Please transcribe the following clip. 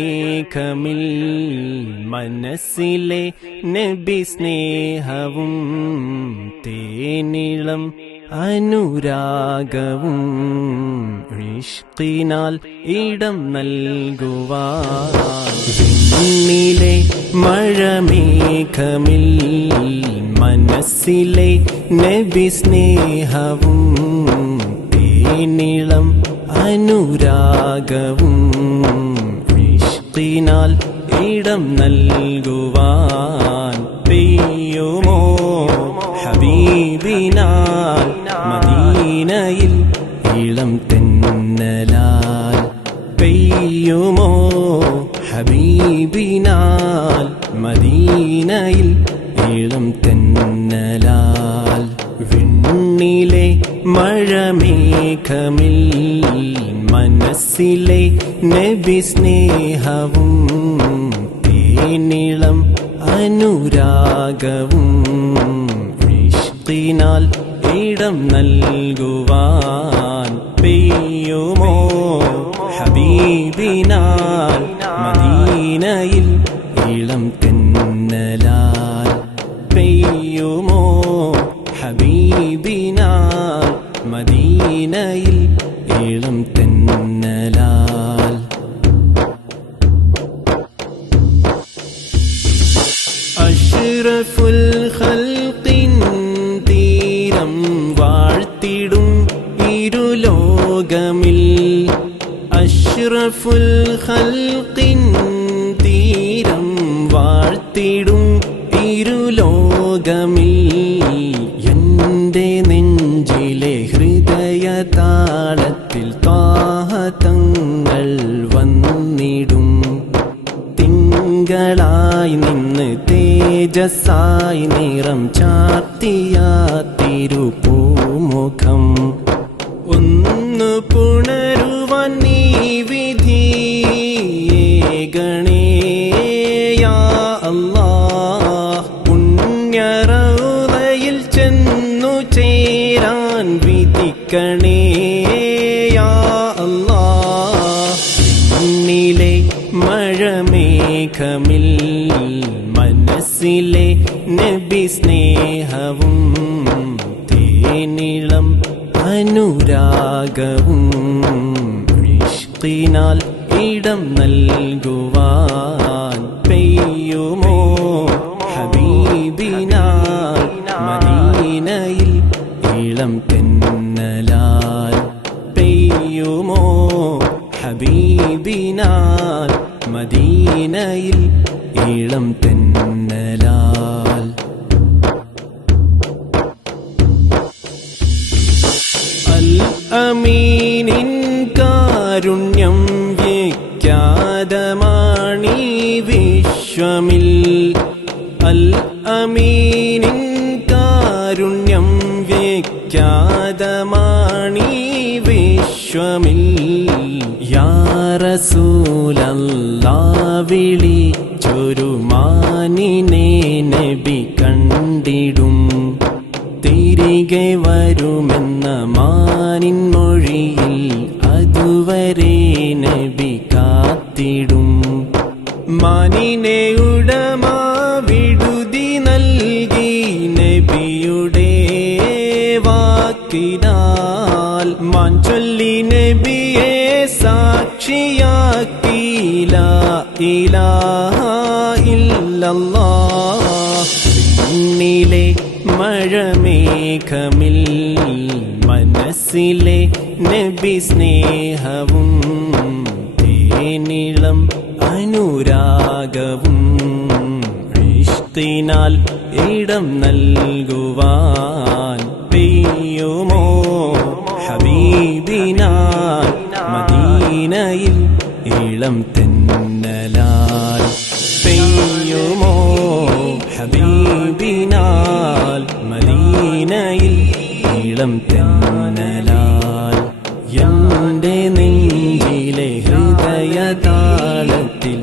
മഴമേഘമിൽ മനസ്സിലെ നബി സ്നേഹവും തേനിളം അനുരാഗവും ഇഷ്കിനാൽ ഇടം നൽകുവാൻ വിണ്ണിലെ മഴമേഘമിൽ മനസ്സിലെ നബി സ്നേഹവും തേനിളം അനുരാഗവും ഇഷ്കിനാൽ ഇടം നൽകുവാൻ പെയ്യുമോ ഹബീബിനാൽ മദീനയിൽ ഇളം തെന്നലാൽ പെയ്യുമോ ഹബീബിനാൽ മദീനയിൽ ഇളം തെന്നലാൽ വിണ്ണിലെ മഴമേഘമിൽ മനസ്സിലെ നബി സ്നേഹവും തേനിളം അനുരാഗവും ഇഷ്കിനാൽ ഇടം നൽകുവാൻ പെയ്യുമോ ഹബീബിനാൽ മദീനയിൽ ഇളം തെന്നലാൽ പെയ്യുമോ ഹബീബിനാൽ മദീനയിൽ ഇളം തെന്നലാൽ അഷ്റഫുൽ ഖൽഖിൻ തീരം വാഴ്ത്തിടും ഇരുലോകമിൽ അഷ്റഫുൽ ഖൽഖിൻ തീരം വാഴ്ത്തിടും ഇരുലോകമിൽ എന്റെ നെഞ്ചിലെ ഹൃദയതാളത്തിൽ ത്വാഹതങ്ങൾ വന്നിടും തിങ്കളായി നിന്ന് തേജസ്സായി നിറം ചാർത്തിയ തിരുപൂമുഖം ഒന്ന് പുണരുവാൻ നീ വിധിയേകണേ യാ അല്ലാഹ് പുണ്യറൗളയിൽ ചെന്നു ചേരാൻ വിധിക്കണേ യാ അല്ലാഹ് എന്നിലെ മഴമേഘമിൽ മനസ്സിലെ നബി സ്നേഹവും തേനിളം അനുരാഗവും ഇഷ്കിനാൽ ഇടം നൽകുവാൻ പെയ്യുമോ ഹബീബിനാൽ മദീനയിൽ ഇളം തെന്നലാൽ പെയ്യുമോ ഹബീബിനാൽ മദീനയിൽ ഇളം തെന്നലാൽ അൽ അമീനിൻ കാരുണ്യം വിഖ്യാതമാണീ വിശ്വമിൽ അൽ അമീനിൻ കാരുണ്യം വിഖ്യാതമാണീ വിശ്വമിൽ യാ റസൂലല്ലാഹ് വിളിച്ചൊരു മാനിനെ നബി കണ്ടിടും തിരികെ വരുമെന്ന മാനിൻ മൊഴിയിൽ അതുവരെ നബി കാത്തിടും മാനിനെ ഉടമ വിടുതി നൽകി നബിയുടെ വാക്കിനാൽ മാൻ ചൊല്ലി നബിയെ സാക്ഷിയാക്കി ലാ ഇലാഹ ഇല്ലല്ലാഹ് വിണ്ണിലെ മഴമേഘമിൽ മനസ്സിലെ നബി സ്നേഹവും തേനിളം അനുരാഗവും ഇഷ്കിനാൽ ഇടം നൽകുവാൻ പെയ്യുമോ ഹബീബിനാൽ മദീനയിൽ ഇളം തെന്നലാൽ പെയ്യുമോ ഹബീബിനാൽ മദീനയിൽ ഇളം തെന്നലാൽ എന്റെ നെഞ്ചിലെ ഹൃദയതാളത്തിൽ